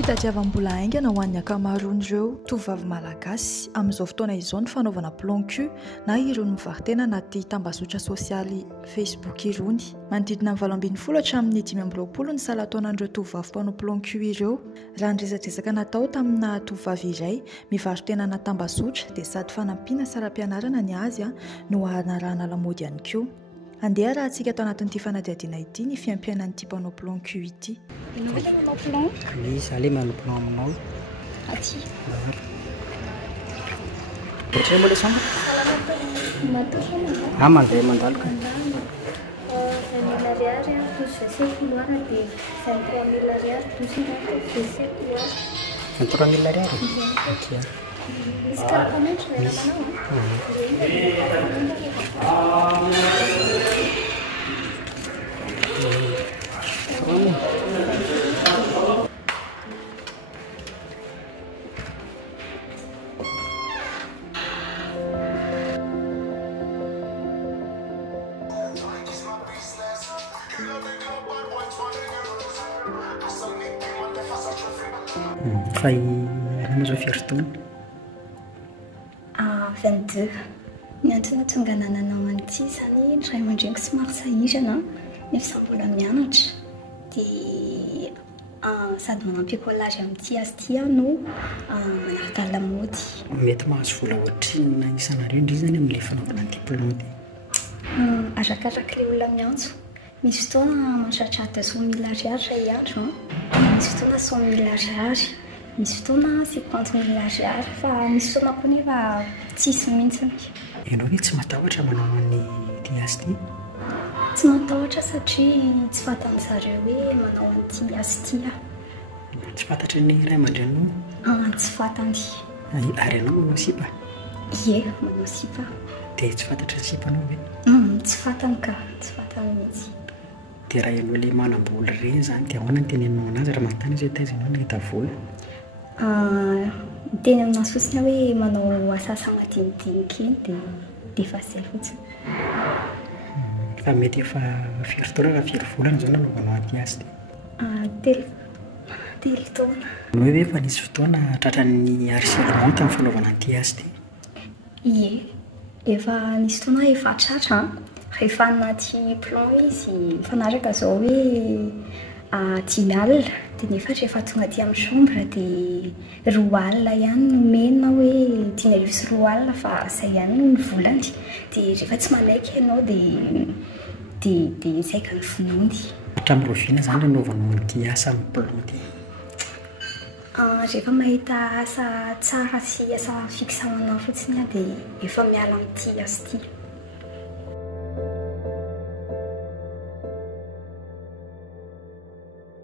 Fitadiavam-bola aingana ho an'ny ankamaroan'ireo tovovavy malagasy amin'izao fotoana izao ny fanaovana plan cul na irony mivarotena anaty tambazotra sosialy Facebook irony. Manodidina amin'ny 20 hatramin'ny 25 ny salan-taonan'ireo tovovavy mpanao plan cul ireo. Raha ny resadresaka natao tamina tovovavy iray mivarotena anaty tambazotra dia sady fanampiana saram-pianarana ny azy no hanarahana lamaody ihany koa. Andeha raha antsika atao anatin'ity fanadihadiana ity ny fiampianan'ity mpanao plan cul ity. Ianao ve manao plan? Izy ale manao plan aminao. Aty. Ohatry mbola samba? Matao foana. Mandeha mandalo ka. 20 000 ariary plus 27 mois dia 23 000 ariary plus 27 mois. 23 000 ariary? Okey. Misy karapanentry ny manao Fay ano zao fiarotana? 22. Ny antony tonga nananao an'ity zany ny ray aman-dreniko somary sahirana nefa izaho mbola mianatra dia sady manampy écolage amin'ity azy ity no manaraka lamaody. Mety mahazo vola ohatriny isan'areo indray zany amin'ilay fanaovana diplôme. Arakaraka ilay olona miantso. Misy fotoana mahatratra 200 000 ariary iray andro, misy fotoana 100 000 ariary, misy fotoana 50 000 ariary, fa misy fotoana koa nefa tsisy mihitsiny. Ianao hoe tsy matahotra manao an'ny ity ity? Tsy matahotra satria tsy fantan'zareo hoe manao an'ity azy ity. Tsy fantatry ny ray aman-drenao? Tsy fantany. Ary ianao manao sipa? Ie, manao sipa. Dia tsy fantatry ny sipanao ve? Tsy fantany ka, tsy fantany mihitsy. Dia raha ianao ilay manam-bola ireny zany dia ahoana ny teneninao anazy raha manontany izy hoe taiza ianao nahita vola? Teny aminazy fotsiny hoe manao asa madinidinika eny dia efa izay fotsiny. Fa mety efa firy taona raha firy volana izao nanaovanao an'ity azy ity? Telo taona. Hoe efa nisy fotoana tratran'ny harcèlement tamin'ny fanaovana an'ity azy ity? Ie, efa nisy fotoana efa tratra rehefa anaty plan izy mifanaraka izao hoe 10 alina dia nefa rehefa tonga aty amin'ny chambre dia 2 alina ihany no mena hoe 10 sy 2 alina fa izay ihany no ny volany dia rehefa tsy malaiky ianao dia izay ka ny vonony. Hatramin'ny roviana zany nanaovanao an'ity asa amin'ny plan ity? Rehefa mahita asa tsara sy asa fiksamanao fotsiny dia efa miala amin'ity azy ity.